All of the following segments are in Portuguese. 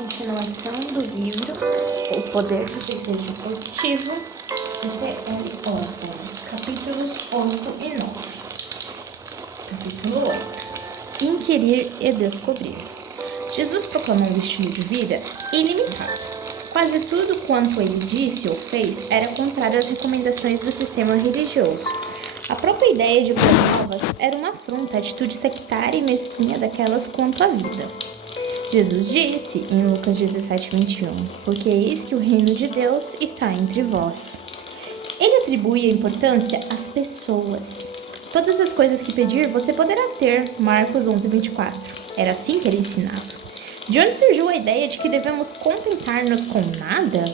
continuação do livro O Poder do Desejo Positivo, de T.L. Osborne, capítulos 8 e 9. Capítulo 8. Inquirir e descobrir. Jesus proclamou um estilo de vida ilimitado. Quase tudo quanto ele disse ou fez era contrário às recomendações do sistema religioso. A própria ideia de boas novas era uma afronta à atitude sectária e mesquinha daquelas quanto à vida. Jesus disse em Lucas 17:21, porque eis que o reino de Deus está entre vós. Ele atribui a importância às pessoas. Todas as coisas que pedir você poderá ter, Marcos 11:24. Era assim que ele ensinava. De onde surgiu a ideia de que devemos contentar-nos com nada?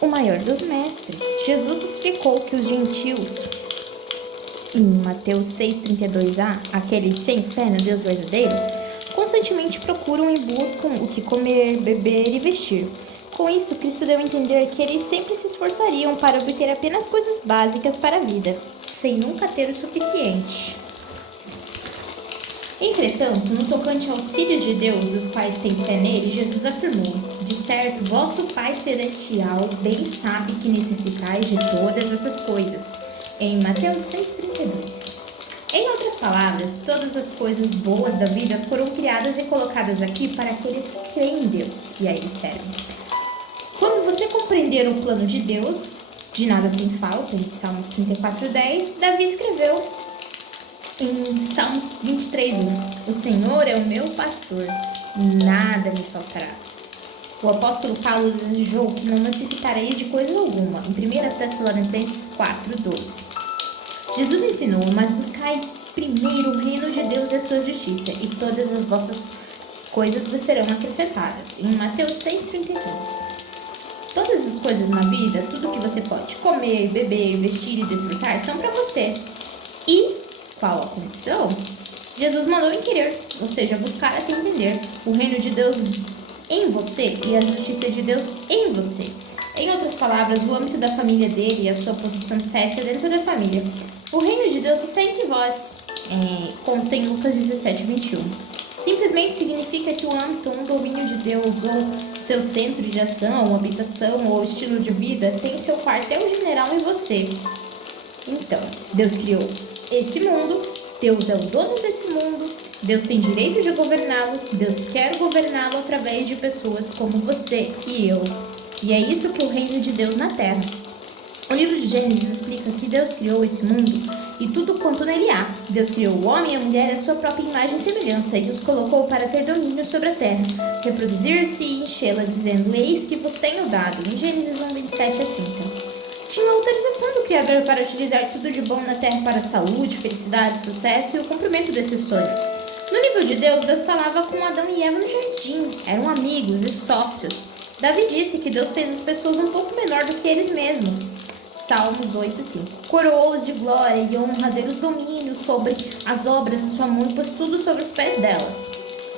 O maior dos mestres, Jesus explicou que os gentios, em Mateus 6:32a, aqueles sem fé no Deus verdadeiro, constantemente procuram e buscam o que comer, beber e vestir. Com isso, Cristo deu a entender que eles sempre se esforçariam para obter apenas coisas básicas para a vida, sem nunca ter o suficiente. Entretanto, no tocante aos filhos de Deus, os quais têm fé nele, Jesus afirmou: de certo, vosso Pai Celestial bem sabe que necessitais de todas essas coisas. Em Mateus 6:32. Em outras palavras, todas as coisas boas da vida foram criadas e colocadas aqui para aqueles que creem em Deus, e a Ele servem. Quando você compreender o plano de Deus, de nada tem falta, em Salmos 34:10, Davi escreveu em Salmos 23:1, o Senhor é o meu pastor, nada me faltará. O apóstolo Paulo desejou que não necessitareis de coisa alguma, em 1 Tessalonicenses 4:12. Jesus ensinou, mas buscai primeiro o reino de Deus e a sua justiça, e todas as vossas coisas vos serão acrescentadas. Em Mateus 6:33. Todas as coisas na vida, tudo que você pode comer, beber, vestir e desfrutar, são para você. E qual a condição? Jesus mandou inquirir, ou seja, buscar até entender o reino de Deus em você e a justiça de Deus em você. Em outras palavras, o âmbito da família dele e a sua posição certa dentro da família. O reino de Deus está entre vós, consta em Lucas 17:21. Simplesmente significa que o âmbito, um domínio de Deus, ou seu centro de ação, habitação ou estilo de vida, tem seu quartel-general em você. Então, Deus criou esse mundo, Deus é o dono desse mundo, Deus tem direito de governá-lo, Deus quer governá-lo através de pessoas como você e eu. E é isso que é o reino de Deus na Terra. O livro de Gênesis explica que Deus criou esse mundo e tudo quanto nele há. Deus criou o homem e a mulher à sua própria imagem e semelhança e os colocou para ter domínio sobre a terra, reproduzir-se e enchê-la, dizendo: eis que vos tenho dado, em Gênesis 1:27-30. Tinha a autorização do Criador para utilizar tudo de bom na terra para a saúde, felicidade, sucesso e o cumprimento desse sonho. No nível de Deus, Deus falava com Adão e Eva no jardim, eram amigos e sócios. Davi disse que Deus fez as pessoas um pouco menor do que eles mesmos. Salmos 8:5. Coroou-os de glória e honra, deu-lhes domínio sobre as obras de sua mão e pôs tudo sobre os pés delas.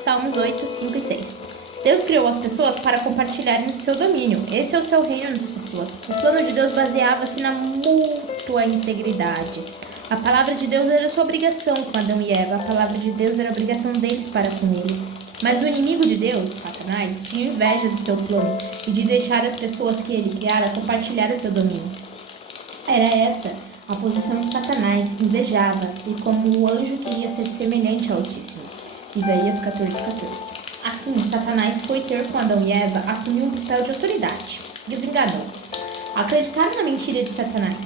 Salmos 8:5 e 6. Deus criou as pessoas para compartilharem o seu domínio. Esse é o seu reino nas pessoas. O plano de Deus baseava-se na mútua integridade. A palavra de Deus era sua obrigação com Adão e Eva. A palavra de Deus era a obrigação deles para com ele. Mas o inimigo de Deus, Satanás, tinha inveja do seu plano e de deixar as pessoas que ele criara compartilhar o seu domínio. Era essa a posição de Satanás, invejava, e como o anjo queria ser semelhante ao Altíssimo. Isaías 14:14. Assim, Satanás foi ter com Adão e Eva, assumiu um papel de autoridade e os enganou. Acreditaram na mentira de Satanás,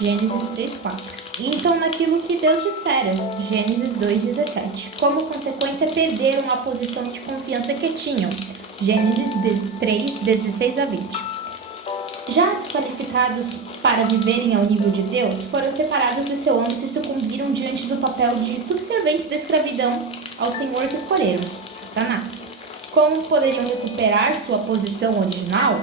Gênesis 3:4. E então naquilo que Deus dissera, Gênesis 2:17. Como consequência, perderam a posição de confiança que tinham, Gênesis 3:16-20. Já desqualificados para viverem ao nível de Deus, foram separados do seu âmbito e sucumbiram diante do papel de subserventes da escravidão ao Senhor que escolheram, Satanás. Como poderiam recuperar sua posição original?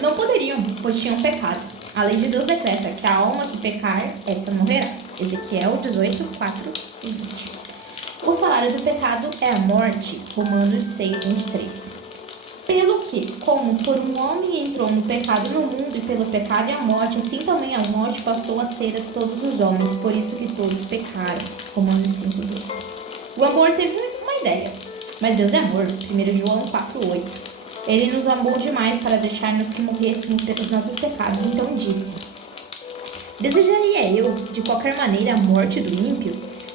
Não poderiam, pois tinham pecado. A lei de Deus decreta que a alma que pecar, essa morrerá. Ezequiel 18:4-20. O salário do pecado é a morte, Romanos 6:23. Pelo que, como por um homem entrou no pecado no mundo, e pelo pecado e a morte, assim também a morte passou a ser a todos os homens, por isso que todos pecaram. Romanos 5:2. O amor teve uma ideia, mas Deus é amor, 1 João 4:8. Ele nos amou demais para deixar-nos que morrêssemos pelos nossos pecados. Então disse: desejaria eu, de qualquer maneira, a morte do ímpio?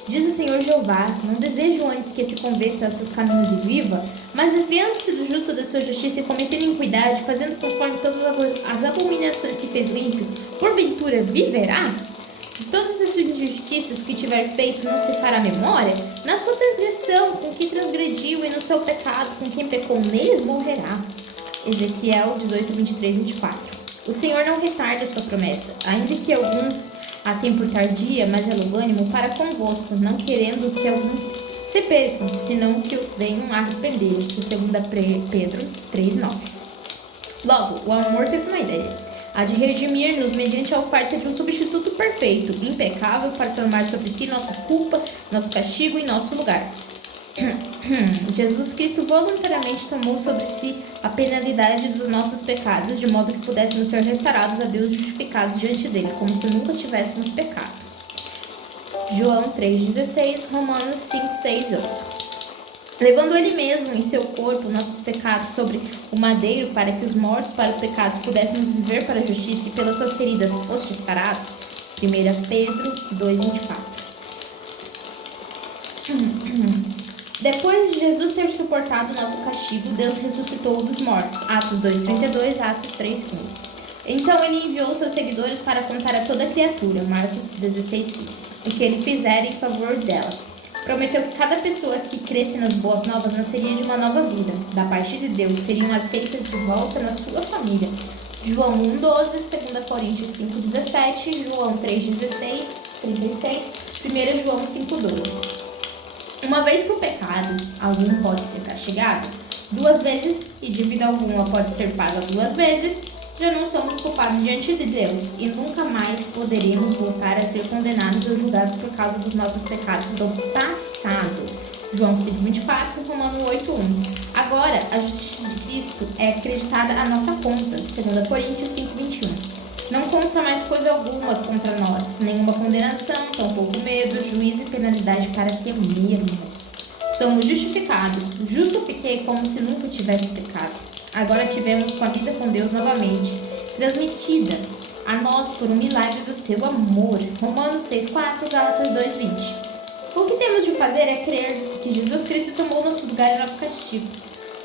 Diz o Senhor Jeová: não desejo antes que se converta aos seus caminhos e viva, mas desviando-se do justo da sua justiça e cometendo iniquidade, fazendo conforme todas as abominações que fez o ímpio, porventura viverá? De todas as suas injustiças que tiver feito, não se fará memória? Na sua transgressão, com que transgrediu, e no seu pecado, com quem pecou nele, morrerá. Ezequiel 18, 23, 24. O Senhor não retarda sua promessa, ainda que alguns a tem por tardia, mas é longânimo para convosco, não querendo que alguns se percam, senão que os venham a arrepender-se. 2 Pedro 3, 9. Logo, o amor teve uma ideia: a de redimir-nos mediante a oferta de um substituto perfeito, impecável, para tomar sobre si nossa culpa, nosso castigo e nosso lugar. Jesus Cristo voluntariamente tomou sobre si a penalidade dos nossos pecados, de modo que pudéssemos ser restaurados a Deus, justificados diante dele, como se nunca tivéssemos pecado. João 3,16, Romanos 5, 6, 8. Levando ele mesmo em seu corpo nossos pecados sobre o madeiro, para que os mortos para os pecados pudéssemos viver para a justiça, e pelas suas feridas fostes sarados. 1 Pedro 2,24. Depois de Jesus ter suportado nosso castigo, Deus ressuscitou-o dos mortos. Atos 2,32, Atos 3,15. Então ele enviou seus seguidores para contar a toda criatura, Marcos 16,15, o que ele fizer em favor delas. Prometeu que cada pessoa que cresce nas boas novas nasceria de uma nova vida, da parte de Deus, seriam aceitas de volta na sua família. João 1,12, 2 Coríntios 5,17, João 3,16, 36, 1 João 5,12. Uma vez que o pecado algum pode ser castigado 2 vezes, e dívida alguma pode ser paga 2 vezes, já não somos culpados diante de Deus, e nunca mais poderemos voltar a ser condenados ou julgados por causa dos nossos pecados do passado. João 5,24, Romanos 8,1. Agora, a justiça de Cristo é acreditada à nossa conta, 2 Coríntios 5,21. Não consta mais coisa alguma contra nós, nenhuma condenação, tampouco medo, juízo e penalidade para temermos. Somos justificados. Justo fiquei como se nunca tivesse pecado. Agora tivemos com a vida com Deus novamente, transmitida a nós por um milagre do seu amor. Romanos 6,4, Gálatas 2,20. O que temos de fazer é crer que Jesus Cristo tomou nosso lugar e nosso castigo.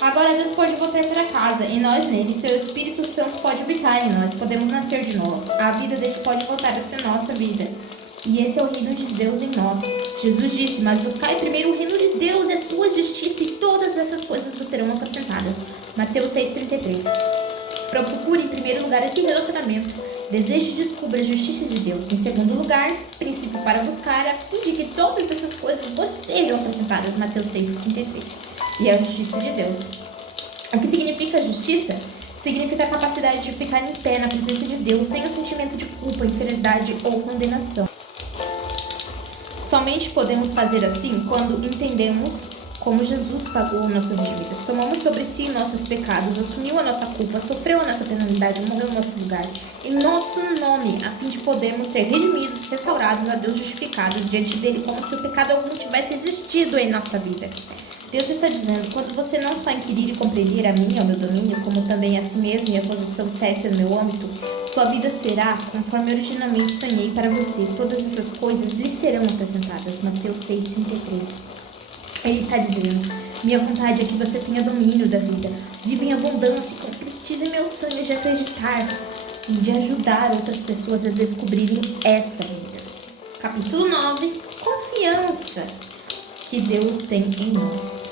Agora Deus pode voltar para casa, e nós nele, seu Espírito Santo pode habitar em nós, podemos nascer de novo. A vida dele pode voltar a ser nossa vida. E esse é o reino de Deus em nós. Jesus disse: mas buscai primeiro o reino de Deus e a sua justiça, e todas essas coisas vos serão acrescentadas. Mateus 6,33. Procure em primeiro lugar esse relacionamento. Deseje e descubra a justiça de Deus. Em segundo lugar, princípio para buscar, a fim de que todas essas coisas vos sejam acrescentadas. Mateus 6,33. E é a justiça de Deus. O que significa justiça? Significa a capacidade de ficar em pé na presença de Deus sem o sentimento de culpa, inferioridade ou condenação. Somente podemos fazer assim quando entendemos como Jesus pagou nossas dívidas, tomamos sobre si nossos pecados, assumiu a nossa culpa, sofreu a nossa penalidade, morreu no nosso lugar, em nosso nome, a fim de podermos ser redimidos, restaurados a Deus, justificados diante dele, como se o pecado algum tivesse existido em nossa vida. Deus está dizendo: quando você não só inquirir e compreender a mim, ao meu domínio, como também a si mesmo e a posição certa no meu âmbito, sua vida será conforme originalmente sonhei para você. Todas essas coisas lhe serão acrescentadas. Mateus 6,33. Ele está dizendo: minha vontade é que você tenha domínio da vida, viva em abundância e concretize meu sonho de acreditar e de ajudar outras pessoas a descobrirem essa vida. Capítulo 9. Confiança que Deus tem em nós.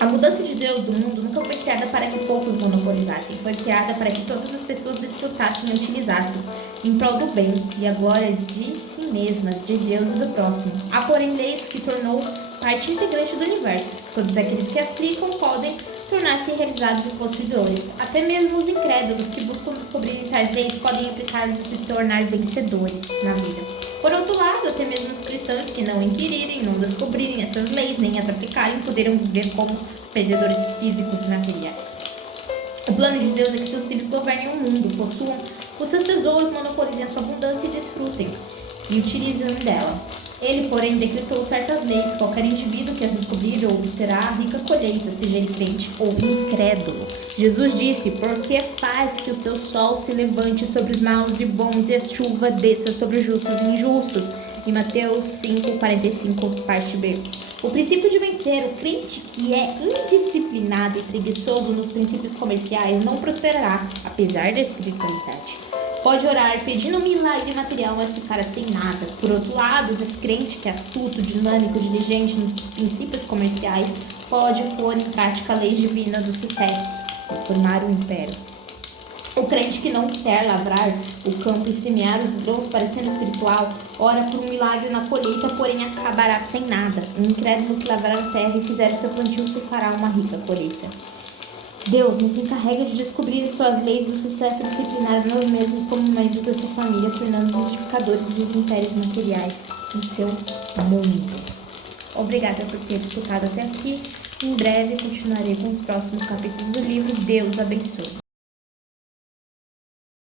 A mudança de Deus do mundo nunca foi criada para que poucos monopolizassem, foi criada para que todas as pessoas desfrutassem e utilizassem em prol do bem e a glória de si mesmas, de Deus e do próximo. Há, porém, leis que tornou parte integrante do universo. Todos aqueles que as aplicam podem tornar-se realizados e possuidores. Até mesmo os incrédulos que buscam descobrir tais leis podem aplicá-las e se tornar vencedores na vida. Por outro lado, até mesmo os cristãos que não inquirirem, não descobrirem essas leis, nem as aplicarem, poderão viver como perdedores físicos e materiais. O plano de Deus é que seus filhos governem o mundo, possuam os seus tesouros, monopolizem a sua abundância e desfrutem e utilizem dela. Ele, porém, decretou certas leis. Qualquer indivíduo que as descobrir obterá rica colheita, seja ele crente ou incrédulo. Jesus disse: porque faz que o seu sol se levante sobre os maus e bons e a chuva desça sobre os justos e injustos. Em Mateus 5:45, parte B. O princípio de vencer: o crente que é indisciplinado e preguiçoso nos princípios comerciais não prosperará, apesar da espiritualidade. Pode orar pedindo um milagre material, mas ficar sem nada. Por outro lado, o descrente que é astuto, dinâmico, diligente nos princípios comerciais pode pôr em prática a lei divina do sucesso e formar um império. O crente que não quer lavrar o campo e semear os grãos parecendo espiritual, ora por um milagre na colheita, porém acabará sem nada. Um incrédulo que lavrará a terra e fizer o seu plantio se fará uma rica colheita. Deus nos encarrega de descobrir suas leis e o sucesso disciplinar nós mesmos como membros da sua família, tornando-nos edificadores dos impérios materiais no seu mundo. Obrigada por ter escutado até aqui. Em breve continuarei com os próximos capítulos do livro. Deus abençoe.